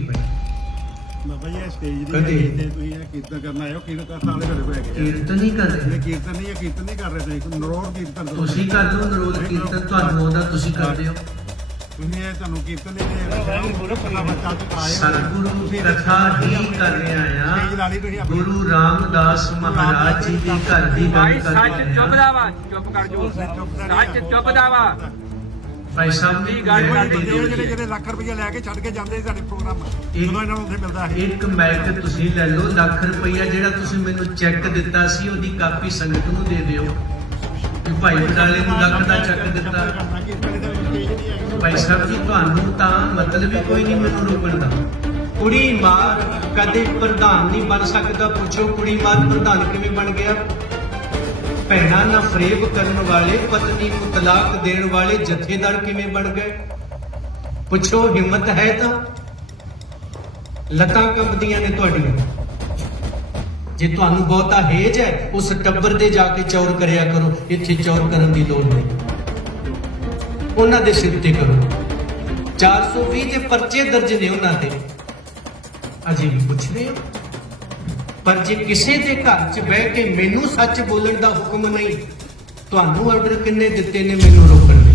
ਬਾਬਾ ਜੀ ਇਹ ਸਟੇਜ ਦੀ ਕਦੇ। ਤੇ ਤੁਸੀਂ ਇਹ ਕੀਰਤਨ ਕਰਨ ਆਏ ਹੋ ਕੀਰਤਨ ਵਾਲੇ ਘਰੇ ਕੋਲ ਹੈਗੇ ਕੀਰਤਨ ਨਹੀਂ ਕਰ ਰਹੇ ਇਹ ਕੀਰਤਨ ਨਹੀਂ ਕਰ ਰਹੇ ਤੁਸੀਂ ਨਰੋੜ ਕੀਰਤਨ ਕਰੋ। ਤੁਸੀਂ ਕਰ ਲਓ ਨਰੋਲ ਕੀਰਤਨ ਤੁਹਾਨੂੰ ਆਉਂਦਾ ਤੁਸੀਂ ਕਰਦੇ ਹੋ ਤੁਸੀਂ ਇਹ ਤੁਹਾਨੂੰ ਕੀਰਤਨ ਦੇ ਪੱਲਾ ਬੱਚਾ ਚ ਆਏ ਹੋ। ਸਤਿਗੁਰੂ ਤੁਸੀਂ ਕਥਾ ਹੀ ਕਰ ਰਿਹਾ ਸਟੇਜ ਲਾ ਲਈ ਤੁਸੀਂ ਆ ਆਪਣੀ। ਗੁਰੂ ਰਾਮਦਾਸ ਮਹਾਰਾਜ ਜੀ ਦੀ ਘਰ ਦੀ ਗੱਲ ਭਾਈ ਕਰ ਸੱਚ ਰਿਹਾ ਚੁੱਪ ਦਾ ਵਾ ਚੁੱਪ ਕਰ ਜੋ ਸੱਚ ਚੁੱਪ ਦਾ ਵਾ ਭਾਈ ਸਾਹਿਬ ਦੀ ਗੱਲ ਗੱਲ ਕਰਦੇ ਜਿਹੜੇ ਜਿਹੜੇ ਜਿਹੜੇ ਲੱਖ ਰੁਪਏ ਲੈ ਕੇ ਛੱਡ ਕੇ ਜਾਂਦੇ ਸੀ ਸਾਡੇ ਪ੍ਰੋਗਰਾਮ ਜਦੋਂ ਇਹਨਾਂ ਨੂੰ ਉੱਥੇ ਮਿਲਦਾ ਹੈ ਇੱਕ ਮੈਕ ਤੁਸੀਂ ਲੈ ਲਓ ਲੱਖ ਰੁਪਈਆ ਜਿਹੜਾ ਤੁਸੀਂ ਮੈਨੂੰ ਚੈੱਕ ਦਿੱਤਾ ਸੀ ਉਹਦੀ ਕਾਪੀ ਸੰਗਤ ਨੂੰ ਦੇ ਦਿਓ ਵੀ ਭਾਈ ਬਟਾਲੇ ਨੂੰ ਲੱਖ ਦਾ ਚੈੱਕ ਦਿੱਤਾ ਭਾਈ ਸਾਹਿਬ ਜੀ ਤੁਹਾਨੂੰ ਤਾਂ ਮਤਲਬ ਹੀ ਕੋਈ ਨਹੀਂ ਮੈਨੂੰ ਰੋਕਣ ਦਾ ਕੁੜੀ ਮਾਰ ਕਦੇ ਪ੍ਰਧਾਨ ਨਹੀਂ ਬਣ ਸਕਦਾ ਪੁੱਛੋ ਕੁੜੀ ਮਾਰ ਪ੍ਰਧਾਨ ਕਿਵੇਂ ਬਣ ਗਿਆ ਭੈਣਾਂ ਨਾਲ ਫਰੇਬ ਕਰਨ ਵਾਲੇ ਪਤਨੀ ਨੂੰ ਤਲਾਕ ਦੇਣ ਵਾਲੇ ਜਥੇਦਾਰ ਕਿਵੇਂ ਬਣ ਗਏ ਪੁੱਛੋ ਹਿੰਮਤ ਹੈ ਤਾਂ ਲੱਤਾਂ ਕੰਬਦੀਆਂ ਨੇ ਤੁਹਾਡੀਆਂ ਜੇ ਤੁਹਾਨੂੰ ਬਹੁਤਾ ਹੇਜ ਹੈ ਉਸ ਟੱਬਰ ਦੇ ਜਾ ਕੇ ਚੌਰ ਕਰਿਆ ਕਰੋ ਇੱਥੇ ਚੌਰ ਕਰਨ ਦੀ ਲੋੜ ਨਹੀਂ ਉਹਨਾਂ ਦੇ ਸਿਰ ਤੇ ਕਰੋ 420 ਦੇ ਪਰਚੇ ਦਰਜ ਨੇ ਉਹਨਾਂ ਤੇ ਅਜੇ ਵੀ ਪੁੱਛ ਰਹੇ ਹੋ ਪਰ ਜੇ ਕਿਸੇ ਦੇ ਘਰ 'ਚ ਬਹਿ ਕੇ ਮੈਨੂੰ ਸੱਚ ਬੋਲਣ ਦਾ ਹੁਕਮ ਨਹੀਂ ਤੁਹਾਨੂੰ ਆਰਡਰ ਕਿੰਨੇ ਦਿੱਤੇ ਨੇ ਮੈਨੂੰ ਰੋਕਣ ਦੇ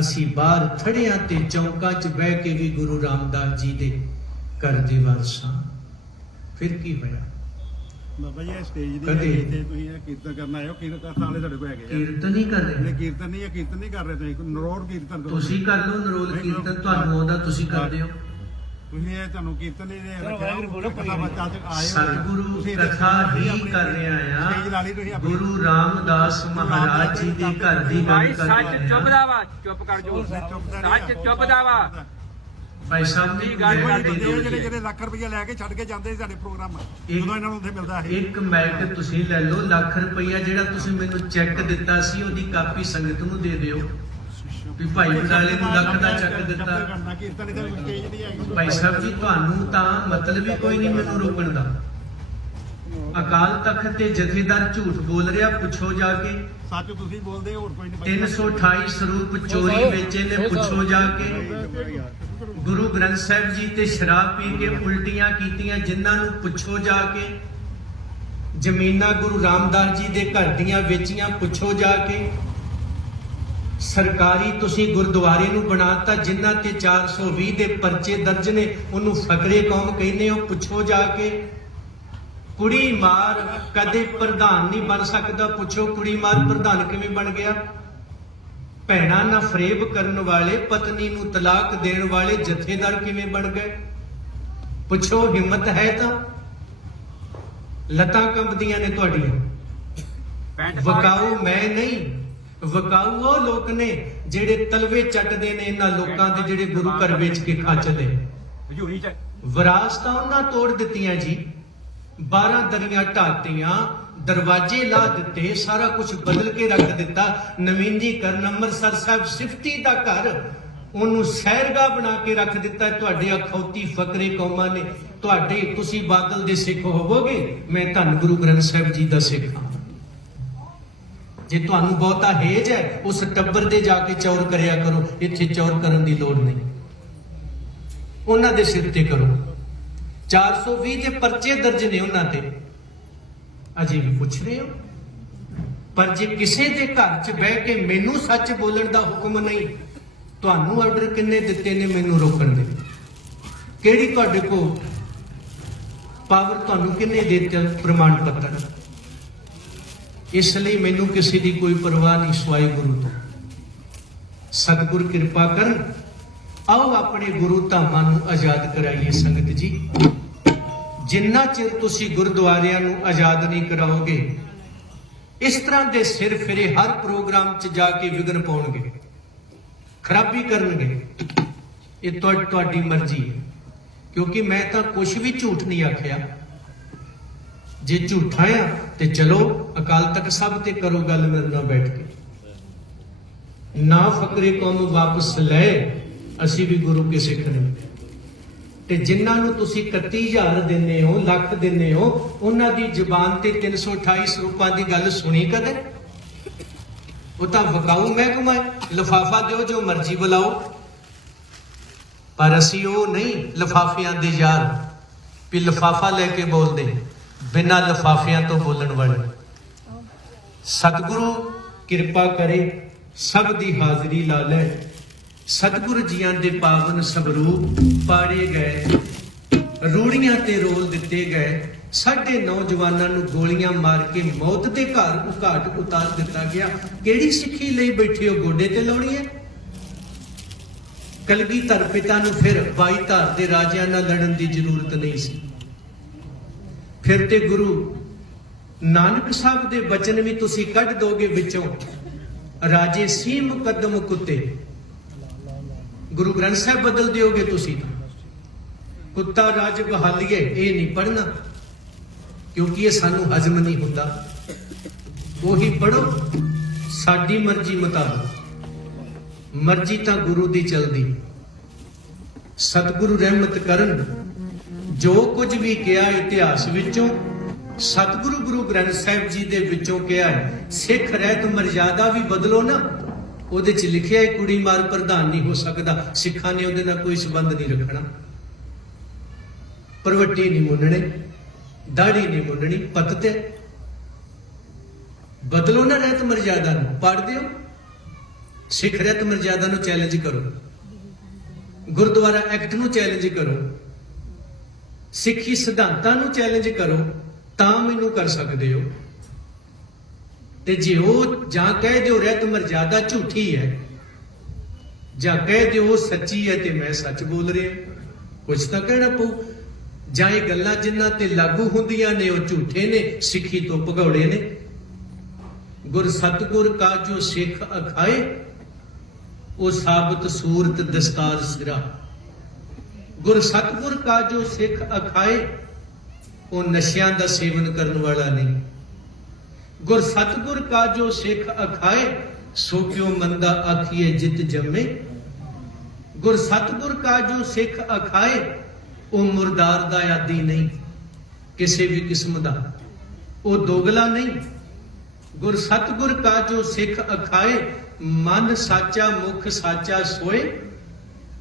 ਅਸੀਂ ਬਾਹਰ ਥੜਿਆਂ ਤੇ ਚੌਂਕਾਂ 'ਚ ਬਹਿ ਕੇ ਵੀ ਗੁਰੂ ਰਾਮਦਾਸ ਜੀ ਦੇ ਘਰ ਦੇ ਵਾਰਸਾਂ ਫਿਰ ਕੀ ਹੋਇਆ ਬਾਬਾ ਜੀ ਇਹ ਸਟੇਜ ਦੀ ਕਦੇ। ਤੇ ਤੁਸੀਂ ਇਹ ਕੀਰਤਨ ਕਰਨ ਆਏ ਹੋ ਕੀਰਤਨ ਵਾਲੇ ਤੁਹਾਡੇ ਕੋਲ ਹੈਗੇ ਕੀਰਤਨ ਨਹੀਂ ਕਰ ਰਹੇ ਕੀਰਤਨ ਨਹੀਂ ਕਰ ਰਹੇ ਤੁਸੀਂ ਨਰੋੜ ਕੀਰਤਨ ਕਰੋ। ਤੁਸੀਂ ਕਰ ਲਓ ਨਰੋਲ ਕੀਰਤਨ ਤੁਹਾਨੂੰ ਆਉਂਦਾ ਤੁਸੀਂ ਕਰਦੇ ਹੋ ਤੁਸੀਂ ਇਹ ਤੁਹਾਨੂੰ ਕੀਰਤਨ ਦੇ ਰੱਖਿਆ ਪੱਲਾ ਬੱਚਾ ਚ ਆਏ ਹੋ। ਸਤਿਗੁਰੂ ਤੁਸੀਂ ਕਥਾ ਹੀ ਆਪਣੀ ਕਰ ਰਿਹਾ ਸਟੇਜ ਲਾ ਲਈ ਤੁਸੀਂ ਆ ਆਪਣੀ। ਗੁਰੂ ਰਾਮਦਾਸ ਮਹਾਰਾਜ ਜੀ ਦੀ ਘਰ ਦੀ ਗੱਲ ਭਾਈ ਕਰ ਸੱਚ ਚੁੱਪ ਰਿਹਾ ਦਾ ਵਾ ਚੁੱਪ ਕਰ ਜੋ ਸੱਚ ਚੁੱਪ ਦਾ ਵਾ ਭਾਈ ਸਾਹਿਬ ਦੀ ਗੱਲ ਗੱਲ ਕਰਦੇ। ਜਿਹੜੇ ਜਿਹੜੇ ਲੱਖ ਰੁਪਏ ਲੈ ਕੇ ਛੱਡ ਕੇ ਜਾਂਦੇ ਸੀ ਸਾਡੇ ਪ੍ਰੋਗਰਾਮ ਜਦੋਂ ਇਹਨਾਂ ਨੂੰ ਉੱਥੇ ਮਿਲਦਾ ਹੈ ਇੱਕ ਮੈਕ ਤੁਸੀਂ ਲੈ ਲਓ ਲੱਖ ਰੁਪਈਆ ਜਿਹੜਾ ਤੁਸੀਂ ਮੈਨੂੰ ਚੈੱਕ ਦਿੱਤਾ ਸੀ ਉਹਦੀ ਕਾਪੀ ਸੰਗਤ ਨੂੰ ਦੇ ਦਿਓ ਵੀ ਭਾਈ ਬਟਾਲੇ ਨੂੰ ਲੱਖ ਦਾ ਚੈੱਕ ਦਿੱਤਾ ਕੀਰਤਨ ਦੇ ਸਟੇਜ ਦੀ ਹੈਗੀ ਭਾਈ ਸਾਹਿਬ ਜੀ ਤੁਹਾਨੂੰ ਤਾਂ ਮਤਲਬ ਹੀ ਕੋਈ ਨਹੀਂ ਮੈਨੂੰ ਰੋਕਣ ਦਾ ਅਕਾਲ ਤਖਤ ਤੇ ਜਥੇਦਾਰ ਝੂਠ ਬੋਲ ਰਿਹਾ ਪੁੱਛੋ ਜਾ ਕੇ ਸੱਚ ਤੁਸੀਂ ਬੋਲਦੇ ਹੋਰ ਕੋਈ ਨਹੀਂ 328 ਸਰੂਪ ਚੋਰੀ ਵੇਚੇ ਨੇ ਪੁੱਛੋ ਜਾ ਕੇ ਗੁਰੂ ਗ੍ਰੰਥ ਸਾਹਿਬ ਜੀ ਤੇ ਸ਼ਰਾਬ ਪੀ ਕੇ ਉਲਟੀਆਂ ਕੀਤੀਆਂ ਜਿਨ੍ਹਾਂ ਨੂੰ ਪੁੱਛੋ ਜਾ ਕੇ ਜ਼ਮੀਨਾਂ ਗੁਰੂ ਰਾਮਦਾਸ ਜੀ ਦੇ ਘਰ ਦੀਆਂ ਵੇਚੀਆਂ ਪੁੱਛੋ ਜਾ ਕੇ ਸਰਕਾਰੀ ਤੁਸੀਂ ਗੁਰਦੁਆਰੇ ਨੂੰ ਬਣਾਤਾ ਜਿਨ੍ਹਾਂ ਤੇ 420 ਦੇ ਪਰਚੇ ਦਰਜ ਨੇ ਉਹਨੂੰ ਫਕਰੇ ਕੌਮ ਕਹਿੰਦੇ ਹੋ ਪੁੱਛੋ ਜਾ ਕੇ ਕੁੜੀ ਮਾਰ ਕਦੇ ਪ੍ਰਧਾਨ ਨਹੀਂ ਬਣ ਸਕਦਾ ਪੁੱਛੋ ਕੁੜੀ ਮਾਰ ਪ੍ਰਧਾਨ ਕਿਵੇਂ ਬਣ ਗਿਆ ਭੈਣਾਂ ਨਾਲ ਫਰੇਬ ਕਰਨ ਵਾਲੇ ਪਤਨੀ ਨੂੰ ਤਲਾਕ ਦੇਣ ਵਾਲੇ ਜਥੇਦਾਰ ਕਿਵੇਂ ਬਣ ਗਏ ਪੁੱਛੋ ਹਿੰਮਤ ਹੈ ਤਾਂ ਲੱਤਾਂ ਕੰਬਦੀਆਂ ਨੇ ਤੁਹਾਡੀਆਂ ਵਕਾਊ ਮੈਂ ਨਹੀਂ ਵਕਾਊ ਉਹ ਲੋਕ ਨੇ ਜਿਹੜੇ ਤਲਵੇ ਚੱਟਦੇ ਨੇ ਇਹਨਾਂ ਲੋਕਾਂ ਦੇ ਜਿਹੜੇ ਗੁਰੂ ਘਰ ਵੇਚ ਕੇ ਖਾਚਦੇ ਹਜ਼ੂਰੀ ਚ ਵਿਰਾਸਤਾਂ ਉਹਨਾਂ ਤੋੜ ਦਿੱਤੀਆਂ ਜੀ 12 ਦਰੀਆਂ ਢਾਤੀਆਂ ਦਰਵਾਜ਼ੇ ਲਾ ਦਿੱਤੇ ਸਾਰਾ ਕੁਝ ਬਦਲ ਕੇ ਰੱਖ ਦਿੱਤਾ ਨਵੀਨੀਕਰਨ ਅੰਮ੍ਰਿਤਸਰ ਸਾਹਿਬ ਸਿਫਤੀ ਦਾ ਘਰ ਉਹਨੂੰ ਸਹਿਰਗਾ ਬਣਾ ਕੇ ਰੱਖ ਦਿੱਤਾ ਤੁਹਾਡੇ ਅਖੌਤੀ ਫਕਰੇ ਕੌਮਾਂ ਨੇ ਤੁਹਾਡੇ ਤੁਸੀਂ ਬਾਦਲ ਦੇ ਸਿੱਖ ਹੋਵੋਗੇ ਮੈਂ ਧੰਨ ਗੁਰੂ ਗ੍ਰੰਥ ਸਾਹਿਬ ਜੀ ਦਾ ਸਿੱਖ ਹਾਂ ਜੇ ਤੁਹਾਨੂੰ ਬਹੁਤਾ ਹੇਜ ਹੈ ਉਸ ਟੱਬਰ ਦੇ ਜਾ ਕੇ ਚੌਰ ਕਰਿਆ ਕਰੋ ਇੱਥੇ ਚੌਰ ਕਰਨ ਦੀ ਲੋੜ ਨਹੀਂ ਉਹਨਾਂ ਦੇ ਸਿਰ ਤੇ ਕਰੋ 420 ਦੇ ਪਰਚੇ ਦਰਜ ਨੇ ਉਹਨਾਂ ਤੇ ਅਜੇ ਵੀ ਪੁੱਛ ਰਹੇ ਹੋ ਪਰ ਜੇ ਕਿਸੇ ਦੇ ਘਰ 'ਚ ਬਹਿ ਕੇ ਮੈਨੂੰ ਸੱਚ ਬੋਲਣ ਦਾ ਹੁਕਮ ਨਹੀਂ ਤੁਹਾਨੂੰ ਆਰਡਰ ਕਿੰਨੇ ਦਿੱਤੇ ਨੇ ਮੈਨੂੰ ਰੋਕਣ ਦੇ ਕਿਹੜੀ ਤੁਹਾਡੇ ਕੋਲ ਪਾਵਰ ਤੁਹਾਨੂੰ ਕਿੰਨੇ ਦਿੱਤੇ ਪ੍ਰਮਾਣ ਪੱਤਰ ਇਸ ਲਈ ਮੈਨੂੰ ਕਿਸੇ ਦੀ ਕੋਈ ਪਰਵਾਹ ਨਹੀਂ ਸਵਾਏ ਗੁਰੂ ਤੋਂ ਸਤਿਗੁਰ ਕਿਰਪਾ ਕਰਨ ਆਓ ਆਪਣੇ ਗੁਰੂ ਧਾਮਾਂ ਨੂੰ ਆਜ਼ਾਦ ਕਰਾਈਏ ਸੰਗਤ ਜੀ ਜਿੰਨਾ ਚਿਰ ਤੁਸੀਂ ਗੁਰਦੁਆਰਿਆਂ ਨੂੰ ਆਜ਼ਾਦ ਨਹੀਂ ਕਰਾਓਗੇ ਇਸ ਤਰ੍ਹਾਂ ਦੇ ਸਿਰ ਫਿਰੇ ਹਰ ਪ੍ਰੋਗਰਾਮ 'ਚ ਜਾ ਕੇ ਵਿਗਨ ਪਾਉਣਗੇ ਖਰਾਬੀ ਕਰਨਗੇ ਇਹ ਤੁਹਾਡੀ ਮਰਜ਼ੀ ਹੈ ਕਿਉਂਕਿ ਮੈਂ ਤਾਂ ਕੁਝ ਵੀ ਝੂਠ ਨਹੀਂ ਆਖਿਆ ਜੇ ਝੂਠਾ ਆ ਤੇ ਚਲੋ ਅਕਾਲ ਤਖਤ ਸਭ ਤੇ ਕਰੋ ਗੱਲ ਮੇਰੇ ਨਾਲ ਬੈਠ ਕੇ ਨਾ ਫਕਰੇ ਕੌਮ ਵਾਪਸ ਲੈ ਅਸੀਂ ਵੀ ਗੁਰੂ ਕੇ ਸਿੱਖ ਨੇ ਤੇ ਜਿਨ੍ਹਾਂ ਨੂੰ ਤੁਸੀਂ 31000 ਦਿੰਦੇ ਹੋ ਲੱਖ ਦਿੰਦੇ ਹੋ ਉਹਨਾਂ ਦੀ ਜ਼ੁਬਾਨ ਤੇ 328 ਸਰੂਪਾਂ ਦੀ ਗੱਲ ਸੁਣੀ ਕਦੇ ਉਹ ਤਾਂ ਵਕਾਊ ਮਹਿਕਮਾ ਹੈ ਲਿਫਾਫਾ ਦਿਓ ਜੋ ਮਰਜ਼ੀ ਬੁਲਾਓ ਪਰ ਅਸੀਂ ਉਹ ਨਹੀਂ ਲਿਫਾਫਿਆਂ ਦੇ ਯਾਰ ਵੀ ਲਿਫਾਫਾ ਲੈ ਕੇ ਬੋਲਦੇ, ਬਿਨਾਂ ਲਿਫਾਫਿਆਂ ਤੋਂ ਬੋਲਣ ਵਾਲੇ। ਸਤਿਗੁਰੂ ਕਿਰਪਾ ਕਰੇ ਸਭ ਦੀ ਹਾਜ਼ਰੀ ਲਾ ਲੈ। ਸਤਿਗੁਰੂ ਜੀਆਂ ਦੇ ਪਾਵਨ ਸਵਰੂਪ ਪਾੜੇ ਗਏ, ਰੂੜੀਆਂ ਤੇ ਰੋਲ ਦਿੱਤੇ ਗਏ। ਸਾਡੇ ਨੌਜਵਾਨਾਂ ਨੂੰ ਗੋਲੀਆਂ ਮਾਰ ਕੇ ਮੌਤ ਦੇ ਘਾਟ ਉਤਾਰ ਦਿੱਤਾ ਗਿਆ। ਕਿਹੜੀ ਸਿੱਖੀ ਲਈ ਬੈਠੇ ਹੋ, ਗੋਡੇ ਤੇ ਲਾਉਣੀ ਹੈ? ਕਲਗੀਧਰ ਪਿਤਾ ਨੂੰ ਫਿਰ 22 ਧਾਰ ਦੇ ਰਾਜਿਆਂ ਨਾਲ ਲੜਨ ਦੀ ਜ਼ਰੂਰਤ ਨਹੀਂ ਸੀ। ਫਿਰ ਤੇ ਗੁਰੂ ਨਾਨਕ ਸਾਹਿਬ ਦੇ ਬਚਨ ਵੀ ਤੁਸੀਂ ਕੱਢ ਦੋਗੇ ਵਿੱਚੋਂ, ਰਾਜੇ ਸੀ ਮੁਕੱਦਮ ਕੁੱਤੇ। ਗੁਰੂ ਗ੍ਰੰਥ ਸਾਹਿਬ ਬਦਲ ਦਿਓਗੇ ਤੁਸੀਂ। ਕੁੱਤਾ ਰਾਜ ਬਹਾਲੀਏ ਇਹ ਨਹੀਂ ਪੜ੍ਹਨਾ, ਕਿਉਂਕਿ ਇਹ ਸਾਨੂੰ ਹਜ਼ਮ ਨਹੀਂ ਹੁੰਦਾ। ਉਹੀ ਪੜੋ ਸਾਡੀ ਮਰਜ਼ੀ ਮੁਤਾਬਕ। ਮਰਜ਼ੀ ਤਾਂ ਗੁਰੂ ਦੀ ਚਲਦੀ। ਸਤਿਗੁਰੂ ਰਹਿਮਤ ਕਰਨ, ਜੋ ਕੁਝ ਵੀ ਕਿਹਾ ਇਤਿਹਾਸ ਵਿੱਚੋਂ, ਸਤਿਗੁਰੂ ਗੁਰੂ ਗ੍ਰੰਥ ਸਾਹਿਬ ਜੀ ਦੇ ਵਿੱਚੋਂ ਕਿਹਾ ਹੈ। ਸਿੱਖ ਰਹਿਤ ਮਰਜ਼ਾਦਾ ਵੀ ਬਦਲੋ ਨਾ, ਉਹਦੇ ਚ ਲਿਖਿਆ ਹੈ ਕੁੜੀ ਮਾਰ ਪ੍ਰਧਾਨ ਨਹੀਂ ਹੋ ਸਕਦਾ। ਸਿੱਖਾਂ ਨੇ ਉਹਦੇ ਨਾਲ ਕੋਈ ਸੰਬੰਧ ਨਹੀਂ ਰੱਖਣਾ। ਪਰਵੱਟੀ ਨਹੀਂ ਮੁੰਨਣੇ, ਦਾੜੀ ਨਹੀਂ ਮੁੰਨਣੀ, ਪੱਤ ਤੇ ਬਦਲੋ ਨਾ ਰਹਿਤ ਮਰਜ਼ਾਦਾ ਨੂੰ। ਪੜ੍ਹ ਦਿਓ, ਸਿੱਖ ਰਹਿਤ ਮਰਜ਼ਾਦਾ ਨੂੰ ਚੈਲੰਜ ਕਰੋ, ਗੁਰਦੁਆਰਾ ਐਕਟ ਨੂੰ ਚੈਲੰਜ ਕਰੋ, ਸਿੱਖੀ ਸਿਧਾਂਤਾਂ ਨੂੰ ਚੈਲੰਜ ਕਰੋ, ਤਾਂ ਮੈਨੂੰ ਕਰ ਸਕਦੇ ਹੋ। ਤੇ ਜੇ ਉਹ ਜਾਂ ਕਹਿ ਦਿਓ ਰਹਿਤ ਮਰਜ਼ਾਦਾ ਝੂਠੀ ਹੈ, ਜਾਂ ਕਹਿ ਦਿਓ ਸੱਚੀ ਹੈ ਤੇ ਮੈਂ ਸੱਚ ਬੋਲ ਰਿਹਾ, ਕੁਝ ਤਾਂ ਕਹਿਣਾ ਪਊ। ਜਾਂ ਇਹ ਗੱਲਾਂ ਜਿਨ੍ਹਾਂ ਤੇ ਲਾਗੂ ਹੁੰਦੀਆਂ ਨੇ ਉਹ ਝੂਠੇ ਨੇ, ਸਿੱਖੀ ਤੋਂ ਭਗੌੜੇ ਨੇ। ਗੁਰ ਸਤਿਗੁਰ ਕਾ ਜੋ ਸਿੱਖ ਅਖਾਏ, ਉਹ ਸਾਬਤ ਸੂਰਤ ਦਸਤਾਰ ਸਿਰਾ। ਗੁਰ ਸਤਿਗੁਰ ਕਾ ਜੋ ਸਿੱਖ ਅਖਾਏ, ਉਹ ਨਸ਼ਿਆਂ ਦਾ ਸੇਵਨ ਕਰਨ ਵਾਲਾ ਨਹੀਂ। ਗੁਰ ਸਤਿਗੁਰ ਕਾ ਜੋ ਸਿੱਖ ਅਖਾਏ, ਸੋ ਕਿਉ ਮੰਦਾ ਆਖੀਏ ਜਿਤ ਜੰਮੇ। ਗੁਰ ਸਤਿਗੁਰ ਕਾ ਜੋ ਸਿੱਖ ਅਖਾਏ, ਉਹ ਮੁਰਦਾਰ ਦਾ ਆਦੀ ਨਹੀਂ ਕਿਸੇ ਵੀ ਕਿਸਮ ਦਾ, ਉਹ ਦੋਗਲਾ ਨਹੀਂ। ਗੁਰ ਸਤਿਗੁਰ ਕਾ ਜੋ ਸਿੱਖ ਅਖਾਏ, ਮਨ ਸਾਚਾ ਮੁਖ ਸਾਚਾ ਸੋਏ।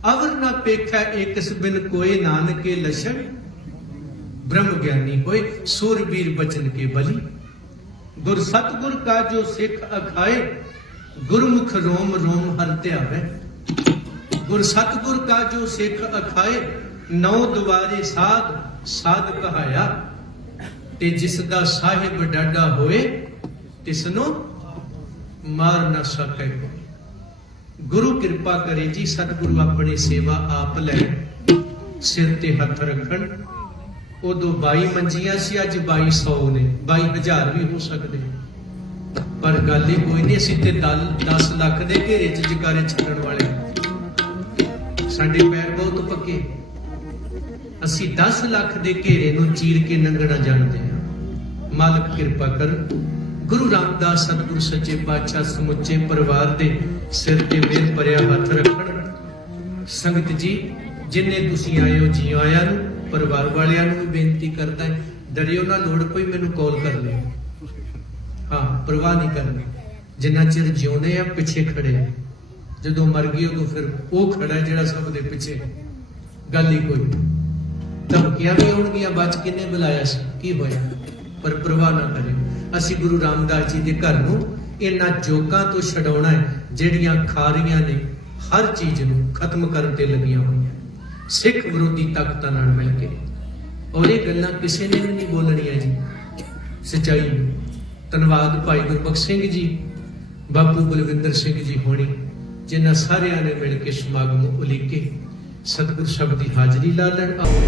ਅਵਰ ਨਾ ਪੇਖੈ ਏਕਸ ਬਿਨ ਕੋਏ, ਨਾਨਕੇ ਲਛਣ ਬ੍ਰਹਮ ਗਿਆਨੀ ਹੋਏ। ਸੂਰਬੀਰ ਬਚਨ ਕੇ ਬਲੀ। ਗੁਰ ਸਤਿਗੁਰ ਕਾ ਜੋ ਸਿੱਖ ਅਖਾਏ, ਗੁਰਮੁਖ ਰੋਮ ਰੋਮ ਹਰਿ ਧਿਆਵੈ। ਗੁਰ ਸਤਿਗੁਰ ਕਾ ਜੋ ਸਿੱਖ ਅਖਾਏ, ਨੌ ਦੁਆਰੇ ਸਾਧ ਸਾਧ ਕਹਾਇਆ। ਤੇ ਜਿਸ ਦਾ ਸਾਹਿਬ ਡਾਡਾ ਹੋਏ, ਤਿਸਨੂੰ ਮਾਰ ਨਾ ਸਕੇ। ਗੁਰੂ ਕਿਰਪਾ ਕਰੇ ਜੀ, ਸਤਿਗੁਰੂ ਆਪਣੀ ਸੇਵਾ ਆਪ ਲੈ, ਸਿਰ ਤੇ ਹੱਥ ਰੱਖਣ। ਉਦੋਂ 22 ਮੰਜੀਆਂ ਸੀ, ਅੱਜ 2200 ਨੇ, 22,000 ਵੀ ਹੋ ਸਕਦੇ। ਪਰ ਗੱਲ ਇਹ ਕੋਈ ਨਹੀਂ, ਅਸੀਂ ਤੇ 10 ਲੱਖ ਦੇ ਘੇਰੇ ਚ ਜਕਾਰੇ ਛੱਡਣ ਵਾਲੇ। ਸਾਡੇ ਪੈਰ ਬਹੁਤ ਪੱਕੇ, ਅਸੀਂ 10 ਲੱਖ ਦੇ ਘੇਰੇ ਨੂੰ ਚੀਰ ਕੇ ਲੰਘਣਾ ਜਾਣਦੇ ਹਾਂ। ਮਾਲਕ ਕਿਰਪਾ ਕਰ। ਗੁਰੂ ਰਾਮਦਾਸ ਸਤਿਗੁਰੂ ਸੱਚੇ ਪਾਤਸ਼ਾਹ ਸਮੁੱਚੇ ਪਰਿਵਾਰ ਦੇ ਸਿਰ ਤੇ ਮਿਹਰ ਭਰਿਆ ਹੱਥ ਰੱਖਣ। ਸੰਗਤ ਜੀ, ਜਿੰਨੇ ਤੁਸੀਂ ਆਏ ਹੋ ਜੀ ਆਇਆਂ ਨੂੰ। ਪਰਿਵਾਰ ਵਾਲਿਆਂ ਨੂੰ ਵੀ ਬੇਨਤੀ ਕਰਦਾ ਹੈ, ਡਰਿਓ ਨਾ, ਲੋੜ ਪਈ ਮੈਨੂੰ ਕਾਲ ਕਰ ਲਿਓ। ਹਾਂ, ਪਰਵਾਹ ਨਹੀਂ ਕਰਨੀ। ਜਿੰਨਾ ਚਿਰ ਜਿਉਂਦੇ ਆ ਪਿੱਛੇ ਖੜੇ ਆ, ਜਦੋਂ ਮਰ ਗਏ ਉਦੋਂ ਫਿਰ ਉਹ ਖੜਾ ਜਿਹੜਾ ਸਭ ਦੇ ਪਿੱਛੇ। ਗੱਲ ਹੀ ਕੋਈ ਨਹੀਂ। ਧਮਕੀਆਂ ਵੀ ਆਉਣਗੀਆਂ, ਬਚ ਕਿੰਨੇ ਬੁਲਾਇਆ ਸੀ, ਕੀ ਹੋਇਆ? ਪਰ ਪਰਵਾਹ ਨਾ ਕਰਿਓ। ਅਸੀਂ ਗੁਰੂ ਰਾਮਦਾਸ ਜੀ ਦੇ ਘਰ ਨੂੰ ਇਹਨਾਂ ਜੋਕਾਂ ਤੋਂ ਛਡਾਉਣਾ ਹੈ ਜਿਹੜੀਆਂ ਖਾਰੀਆਂ ਨੇ, ਹਰ ਚੀਜ਼ ਨੂੰ ਖਤਮ ਕਰਨ ਤੇ ਲੱਗੀਆਂ ਹੋਈਆਂ ਸਿੱਖ ਵਿਰੋਧੀ ਤਾਕਤਾਂ ਨਾਲ ਮਿਲ ਕੇ। ਔਰ ਇਹ ਗੱਲਾਂ ਕਿਸੇ ਨੇ ਵੀ ਨਹੀਂ ਬੋਲਣੀਆਂ ਜੀ, ਸੱਚਾਈ ਨੂੰ। ਧੰਨਵਾਦ ਭਾਈ ਗੁਰਬਖਸ਼ ਸਿੰਘ ਜੀ, ਬਾਪੂ ਬਲਵਿੰਦਰ ਸਿੰਘ ਜੀ ਹੋਣੀ, ਜਿਨ੍ਹਾਂ ਸਾਰਿਆਂ ਨੇ ਮਿਲ ਕੇ ਸਮਾਗਮ ਉਲੀਕੇ। ਸਤਿਗੁਰ ਸ਼ਬਦ ਦੀ ਹਾਜ਼ਰੀ ਲਾ ਲੈਣ। ਆਓ।